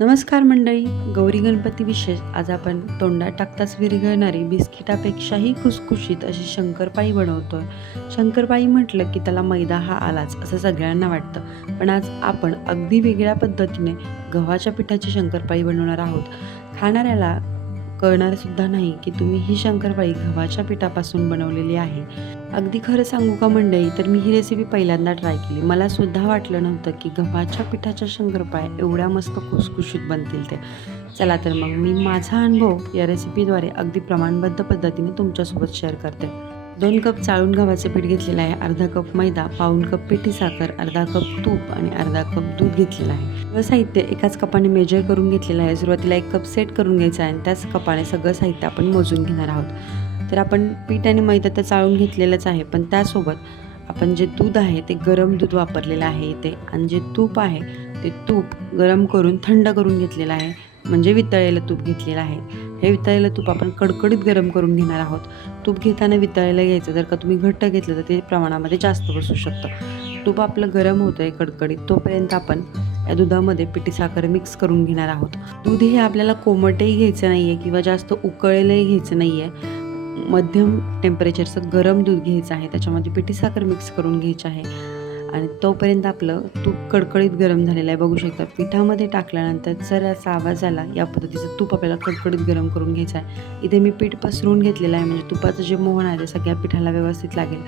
नमस्कार मंडळी गौरी गणपती विशेष आज आपण तोंडात टाकताच विरघळणारी बिस्किटापेक्षाही खुसखुशीत अशी शंकरपाळी बनवतोय. शंकरपाळी म्हटलं की त्याला मैदा हा आलाच असं सगळ्यांना वाटतं. पण आज आपण अगदी वेगळ्या पद्धतीने गव्हाच्या पिठाची शंकरपाळी बनवणार आहोत. खाणाऱ्याला कळणार सुद्धा नाही की तुम्ही ही शंकरपाळी गव्हाच्या पिठापासून बनवलेली आहे. अगदी खरं सांगू का मंडळी तर मी ही रेसिपी पहिल्यांदा ट्राय केली. मला सुद्धा वाटलं नव्हतं की गव्हाच्या पिठाच्या शंकरपाळ्या एवढ्या मस्त खुसखुशीत बनतील ते. चला तर मग मी माझा अनुभव या रेसिपीद्वारे अगदी प्रमाणबद्ध पद्धतीने तुमच्यासोबत शेअर करते. दोन कप चाळून गव्हाचे पीठ घेतलेलं आहे अर्धा कप मैदा पाऊण कप पिठी साखर अर्धा कप तूप आणि अर्धा कप दूध घेतलेलं आहे. सगळं साहित्य एकाच कपाने मेजर करून घेतलेलं आहे. सुरुवातीला एक कप सेट करून घ्यायचं आहे आणि त्याच कपाने सगळं साहित्य आपण मोजून घेणार आहोत. तर आपण पीठ आणि मैदा तर चाळून घेतलेलंच आहे पण त्यासोबत आपण जे दूध आहे ते गरम दूध वापरलेलं आहे इथे आणि जे तूप आहे ते तूप गरम करून थंड करून घेतलेलं आहे म्हणजे वितळलेलं तूप घेतलेलं आहे. हे वितळलेलं तूप आपण कडकडीत गरम करून घेणार आहोत. तूप घेताना वितळलेलं घ्यायचं जर का तुम्ही घट्ट घेतलं तर ते प्रमाणामध्ये जास्त बसू शकतं. तूप आपलं गरम होतं आहे कडकडीत तोपर्यंत आपण या दुधामध्ये पिठी साखर मिक्स करून घेणार आहोत. दूध हे आपल्याला कोमटही घ्यायचं नाही आहे किंवा जास्त उकळलेलंही घ्यायचं नाही आहे मध्यम टेम्परेचरचं गरम दूध घ्यायचं आहे त्याच्यामध्ये पिठी साखर मिक्स करून घ्यायची आहे. आणि तोपर्यंत आपलं तूप कडकडीत गरम झालेलं आहे. बघू शकता पिठामध्ये टाकल्यानंतर जर असा आवाज आला. या पद्धतीचं तूप आपल्याला कडकडीत गरम करून घ्यायचं आहे. इथे मी पीठ पसरून घेतलेलं आहे. म्हणजे तुपाचं जे मोहन आहे ते सगळ्या पिठाला व्यवस्थित लागेल.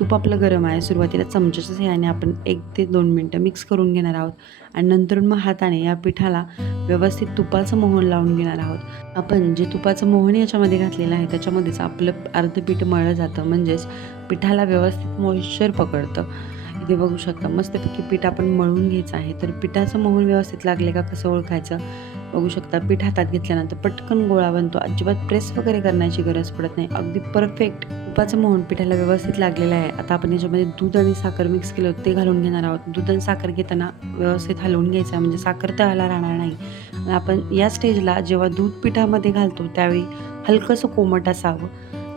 तूप आपलं गरम आहे. सुरुवातीला चमच्याच्या सहाय्याने आपण एक ते दोन मिनटं मिक्स करून घेणार आहोत. आणि नंतर मग हाताने या पिठाला व्यवस्थित तुपाचं मोहन लावून घेणार आहोत. आपण जे तुपाचं मोहन याच्यामध्ये घातलेलं आहे त्याच्यामध्येच आपलं अर्ध पीठ मळलं जातं. म्हणजेच पिठाला व्यवस्थित मॉइश्चर पकडतं. इथे बघू शकता. मस्तपैकी पीठ आपण मळून घ्यायचं आहे. तर पिठाचं मोहन व्यवस्थित लागले का? कसं ओळखायचं? बघू शकता. पीठ हातात घेतल्यानंतर पटकन गोळा बनतो. अजिबात प्रेस वगैरे करण्याची गरज पडत नाही. अगदी परफेक्ट तुपाचं मोहन पिठाला व्यवस्थित लागलेलं आहे. आता आपण याच्यामध्ये दूध आणि साखर मिक्स केलं ते घालून घेणार आहोत. दूध आणि साखर घेताना व्यवस्थित हलवून घ्यायचं आहे. म्हणजे साखर तळाला राहणार नाही. आपण या स्टेजला जेव्हा दूध पिठामध्ये घालतो त्यावेळी हलकंसं कोमट असावं.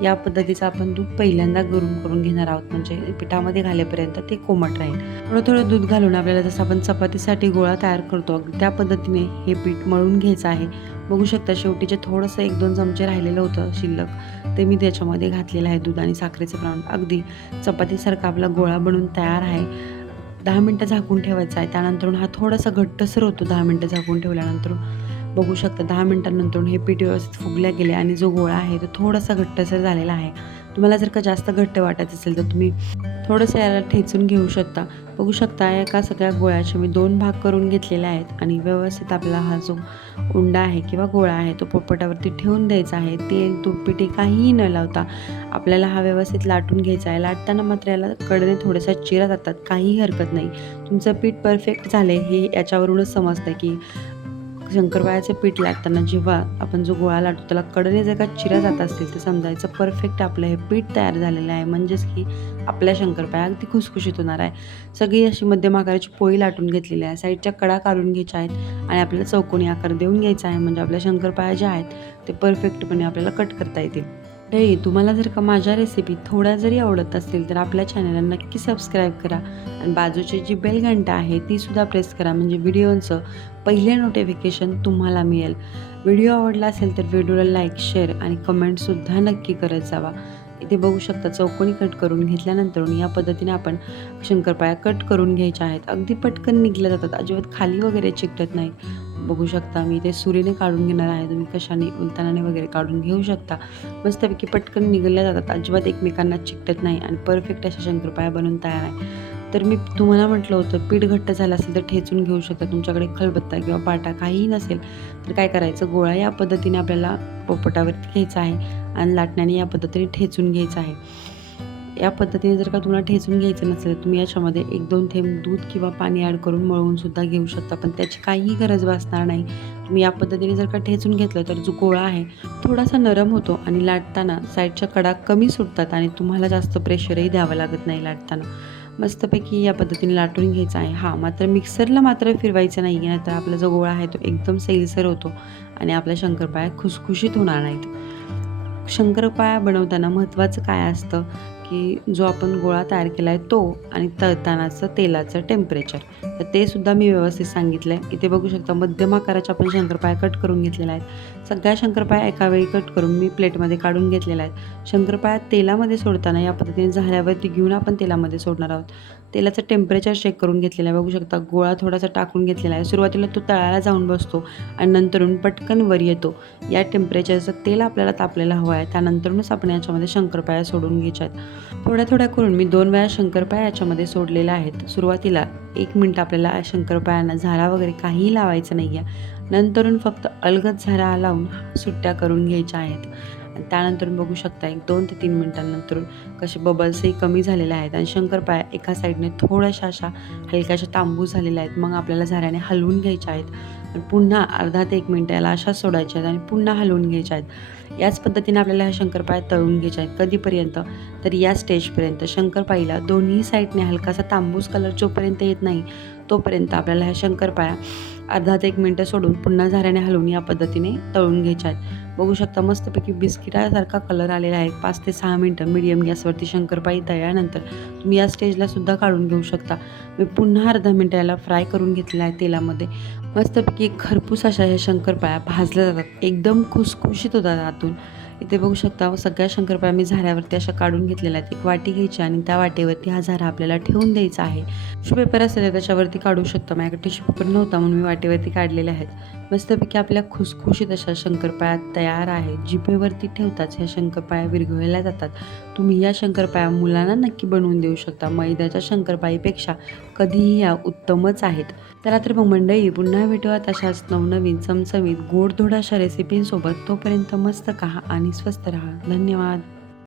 या पद्धतीचं आपण दूध पहिल्यांदा गरम करून घेणार आहोत. म्हणजे पिठामध्ये घालेपर्यंत ते कोमट राहील. थोडं थोडं दूध घालून आपल्याला जसं आपण चपातीसाठी गोळा तयार करतो त्या पद्धतीने हे पीठ मळून घ्यायचं आहे. बघू शकता शेवटीचे थोडंसं एक दोन चमचे राहिलेलं होतं शिल्लक ते मी त्याच्यामध्ये घातलेलं आहे दूध आणि साखरेचं प्रमाण. अगदी चपातीसारखा आपला गोळा बनून तयार आहे. दहा मिनटं झाकून ठेवायचा आहे. त्यानंतर हा थोडासा घट्टसर होतो दहा मिनटं झाकून ठेवल्यानंतर बघू शकता. दहा मिनटांनंतर हे पीठ व्यवस्थित फुगल्या गेले आणि जो गोळा आहे तो थोडासा घट्टसर झालेला आहे. तुम्हाला जर का जास्त घट्ट वाटत असेल तर तुम्ही थोडंसं याला ठेचून घेऊ शकता. बघू शकता एका सगळ्या गोळ्याचे मी दोन भाग करून घेतलेले आहेत आणि व्यवस्थित आपला हा जो उंडा आहे किंवा गोळा आहे तो पोपटावरती ठेवून द्यायचा आहे. तेल तूप काहीही न लावता आपल्याला हा व्यवस्थित लाटून घ्यायचा आहे. लाटताना मात्र याला कडने थोड्याशा चिरा जातात. काहीही हरकत नाही. तुमचं पीठ परफेक्ट झालं हे याच्यावरूनच समजतं की शंकरपाळ्याचं पीठ लाटताना जेव्हा आपण जो गोळा लाटतो त्याला कडने जर का चिरा जात असतील तर समजायचं परफेक्ट आपलं हे पीठ तयार झालेलं आहे. म्हणजेच की आपल्या शंकरपाळ्या अगदी खुसखुशीत होणार आहे. सगळी अशी मध्यम आकाराची पोळी लाटून घेतलेली आहे. साईडच्या कडा काढून घ्यायच्या आहेत आणि आपल्याला चौकोनी आकार देऊन घ्यायचा आहे. म्हणजे आपल्या शंकरपाळ्या ज्या आहेत ते परफेक्टपणे आपल्याला कट करता येतील. हे तुम्हाला जर का माझ्या रेसिपी थोड्या जरी आवडत असतील तर आपल्या चॅनलला नक्की सबस्क्राईब करा. आणि बाजूची जी बेल घंटा आहे ती सुद्धा प्रेस करा. म्हणजे व्हिडिओचं पहिले नोटिफिकेशन तुम्हाला मिळेल. व्हिडिओ आवडला असेल तर व्हिडिओला लाईक शेअर आणि कमेंटसुद्धा नक्की करत जावा. इथे बघू शकता चौकोनी कट करून घेतल्यानंतर या पद्धतीने आपण शंकरपाळ्या कट करून घ्यायच्या आहेत. अगदी पटकन निघल्या जातात. अजिबात खाली वगैरे चिकटत नाही बघू शकता. मी ते सुरीने काढून घेणार आहे. तुम्ही कशाने उलतानाने वगैरे काढून घेऊ शकता. मस्तपैकी पटकन निघल्या जातात. अजिबात एकमेकांना चिकटत नाही आणि परफेक्ट अशा शंकरपाया बनवून तयार आहे. तर मी तुम्हाला म्हटलं होतं पीठ घट्ट झालं असेल तर ठेचून घेऊ शकता. तुमच्याकडे खलबत्ता किंवा पाटा काहीही नसेल तर काय करायचं? गोळा या पद्धतीने आपल्याला पोपटावरती घ्यायचा आहे आणि लाटण्याने या पद्धतीने ठेचून घ्यायचं आहे. या पद्धतीने जर का तुम्हाला ठेचून घ्यायचं नसेल तुम्ही याच्यामध्ये एक दोन थेंब दूध किंवा पाणी ॲड करून मळवून सुद्धा घेऊ शकता. पण त्याची काहीही गरज भासणार नाही. तुम्ही या पद्धतीने जर का ठेचून घेतलं तर जो गोळा आहे थोडासा नरम होतो आणि लाटताना साईडच्या कडा कमी सुटतात आणि तुम्हाला जास्त प्रेशरही द्यावं लागत नाही लाटताना. मस्तपैकी या पद्धतीने लाटून घ्यायचा आहे. हा मात्र मिक्सरला मात्र फिरवायचं नाही आहे नाहीतर आपला जो गोळा आहे तो एकदम सैलसर होतो आणि आपल्या शंकरपाळ्या खुसखुशीत होणार नाहीत. शंकरपाळ्या बनवताना महत्त्वाचं काय असतं? की जो आपण गोळा तयार केला आहे तो आणि तळतानाचं तेलाचं टेम्परेचर तर ते सुद्धा मी व्यवस्थित सांगितलं आहे इथे बघू शकता मध्यम आकाराचे आपण शंकरपाळ्या कट करून घेतलेल्या आहेत. सगळ्या शंकरपाळ्या एका वेळी कट करून मी प्लेटमध्ये काढून घेतलेल्या आहेत. शंकरपाळ्या तेलामध्ये सोडताना या पद्धतीने झाल्यावरती घेऊन आपण तेलामध्ये सोडणार आहोत. तेलाचं टेम्परेचर चेक करून घेतलेलं आहे. बघू शकता गोळा थोडासा टाकून घेतलेला आहे. सुरुवातीला तो तळायला जाऊन बसतो आणि नंतरून पटकन वर येतो. या टेम्परेचरचं तेल आपल्याला तापलेलं हवं आहे. त्यानंतरूनच आपण याच्यामध्ये शंकरपाळ्या सोडून घ्यायच्या आहेत. थोड्या थोड्या करून मी दोन वेळा शंकरपाळ्या याच्यामध्ये सोडलेल्या आहेत. सुरुवातीला एक मिनटं आपल्याला शंकरपाळ्यांना झाला वगैरे काहीही लावायचं नाही आहे नंतरून फक्त अलगद झरा लावून सुट्ट्या करून घ्यायच्या आहेत. आणि त्यानंतर बघू शकता एक दोन ते तीन मिनटांनंतर कसे बबल्सही कमी झालेले आहेत आणि शंकरपाळ्या एका साईडने थोड्याशा अशा हलक्याशा तांबूस झालेल्या आहेत. मग आपल्याला झाऱ्याने हलवून घ्यायच्या आहेत. पुन्हा अर्धा ते एक मिनटं याला अशाच सोडायच्या आहेत आणि पुन्हा हलवून घ्यायच्या आहेत. याच पद्धतीने आपल्याला ह्या शंकरपाळ्या तळून घ्यायच्या आहेत. कधीपर्यंत? तर या स्टेजपर्यंत शंकरपाळीला दोन्ही साईडने हलकासा तांबूस कलर जोपर्यंत येत नाही तोपर्यंत आपल्याला ह्या शंकरपाळ्या अर्धा ते एक मिनटं सोडून पुन्हा झाऱ्याने हलवून या पद्धतीने तळून घ्यायच्या आहेत बघू शकता मस्तपैकी बिस्किटासारखा कलर आलेला आहे. पाच ते सहा मिनटं मिडियम गॅसवरती शंकरपाळी तळल्यानंतर तुम्ही या स्टेजला सुद्धा काढून घेऊ शकता. मी पुन्हा अर्धा मिनटं याला फ्राय करून घेतलेला आहे तेलामध्ये. मस्तपैकी खरपूस अशा ह्या शंकरपाळ्या भाजल्या जातात. एकदम खुसखुशीत होतात आतून. इथे बघू शकता सगळ्या शंकरपाळ्या मी झाऱ्यावरती अशा काढून घेतलेल्या आहेत. एक वाटी घ्यायची आणि त्या वाटेवरती हा झारा आपल्याला ठेवून द्यायचा आहे. टिश्यू पेपर असेल तर त्याच्यावरती काढू शकता. माझ्याकडे टिश्यू पेपर नव्हता म्हणून मी वाटेवरती काढलेले आहेत. मस्तपैकी आपल्या खुसखुशीत अशा शंकरपाळ्या तयार आहेत. जिभेवरती ठेवताच ह्या शंकरपाळ्या विरघळल्या जातात. तुम्ही या शंकरपाळ्या मुलांना नक्की बनवून देऊ शकता. मैद्याच्या शंकरपाळीपेक्षा कधीही या उत्तमच आहेत. चला तर मग मंडळी पुन्हा भेटूयात अशाच नवनवीन चमचमीत गोडधोड अशा रेसिपींसोबत तोपर्यंत मस्त कहा आणि स्वस्त राहा. धन्यवाद.